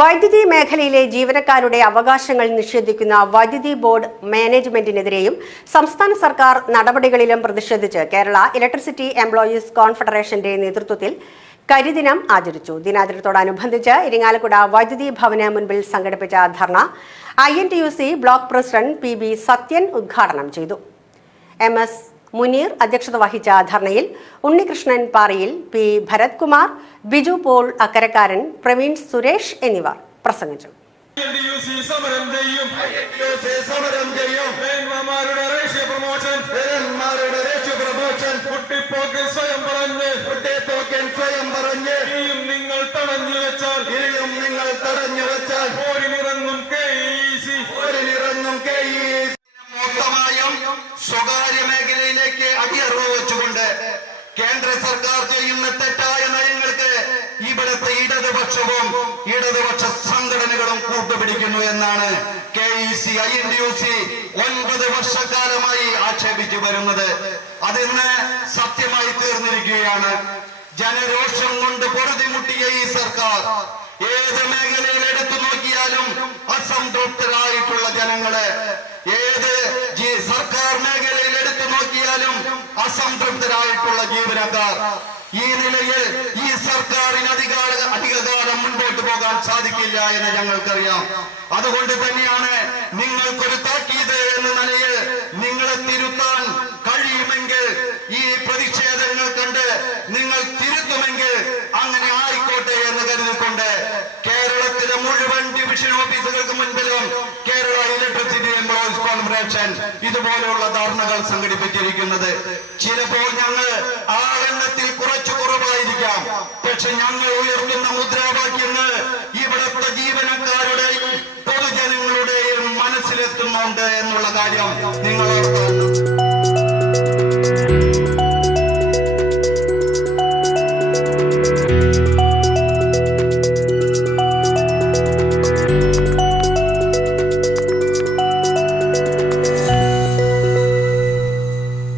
വൈദ്യുതി മേഖലയിലെ ജീവനക്കാരുടെ അവകാശങ്ങൾ നിഷേധിക്കുന്ന വൈദ്യുതി ബോർഡ് മാനേജ്മെന്റിനെതിരെയും സംസ്ഥാന സർക്കാർ നടപടികളിലും പ്രതിഷേധിച്ച് കേരള ഇലക്ട്രിസിറ്റി എംപ്ലോയീസ് കോൺഫെഡറേഷന്റെ നേതൃത്വത്തിൽ കരിദിനം ആചരിച്ചു. ദിനാചരണത്തോടനുബന്ധിച്ച് ഇരിങ്ങാലക്കുട വൈദ്യുതി ഭവന് മുൻപിൽ സംഘടിപ്പിച്ച ധർണ I block president P Sathyan ഉദ്ഘാടനം ചെയ്തു. എം മുനീർ അധ്യക്ഷത വഹിച്ച ധർണയിൽ ഉണ്ണികൃഷ്ണൻ പാറയിൽ പി ഭരത്കുമാർ ബിജു പോൾ അക്കരക്കാരൻ പ്രവീൺ സുരേഷ് എന്നിവർ പ്രസംഗിച്ചു. സമരം ചെയ്യും. സമരം ചെയ്യും. പ്രമോഷൻ പ്രമോഷൻ കുട്ടിപ്പോക്കിൽ സ്വയം പറഞ്ഞ് കുട്ടിപ്പോക്കിൽ സ്വയം പറഞ്ഞ് ഇനിയും നിങ്ങൾ തടഞ്ഞു വെച്ചാൽ ഇനിയും നിങ്ങൾ തടഞ്ഞു വെച്ചാൽ വെച്ചുകൊണ്ട് കേന്ദ്ര സർക്കാർ ചെയ്യുന്ന തെറ്റായ നയങ്ങൾക്ക് ഇവിടുത്തെ ഇടതുപക്ഷവും ഇടതുപക്ഷ സംഘടനകളും കൂട്ടുപിടിക്കുന്നു എന്നാണ് K E C I N D U C ഒൻപത് വർഷക്കാലമായി ആക്ഷേപിച്ചു വരുന്നത്. അതിന്ന് സത്യമായി തീർന്നിരിക്കുകയാണ്. ജനരോഷം കൊണ്ട് പൊറുതിമുട്ടിയ ഈ സർക്കാർ ഏത് മേഖലയിൽ എടുത്തു നോക്കിയാലും അസംതൃപ്തരായിട്ടുള്ള ജനങ്ങൾ ഏത് ജി- സർക്കാർ മേഖലയിൽ എടുത്തു നോക്കിയാലും അസംതൃപ്തരായിട്ടുള്ള ജീവനക്കാർ. ഈ നിലയിൽ ഈ സർക്കാരിന് അധികാര അധികകാലം മുൻപോട്ട് പോകാൻ സാധിക്കില്ല എന്ന് ഞങ്ങൾക്കറിയാം. അതുകൊണ്ട് തന്നെയാണ് നിങ്ങൾക്കൊരു താക്കീത് എന്ന നിലയിൽ നിങ്ങളെ തിരുത്താൻ കഴിയുമെങ്കിൽ ഈ പ്രതിഷേധങ്ങൾ കണ്ട് നിങ്ങൾ തിരുത്തുമെങ്കിൽ അങ്ങനെ ആയിക്കോട്ടെ എന്ന് കരുതിക്കൊണ്ട് കേരളത്തിലെ മുഴുവൻ ഡിവിഷൻ ഓഫീസുകൾക്ക് മുൻപിലും കോൺഫറേഷൻ ഇതുപോലെയുള്ള ധാരണകൾ സംഘടിപ്പിച്ചിരിക്കുന്നത്. ചിലപ്പോൾ ഞങ്ങൾ ആ എണ്ണത്തിൽ കുറച്ചു കുറവായിരിക്കാം. പക്ഷെ ഞങ്ങൾ ഉയർത്തുന്ന മുദ്രാവാക്യങ്ങൾ ഇവിടുത്തെ ജീവനക്കാരുടെയും പൊതുജനങ്ങളുടെയും മനസ്സിലെത്തുന്നുണ്ട് എന്നുള്ള കാര്യം നിങ്ങൾ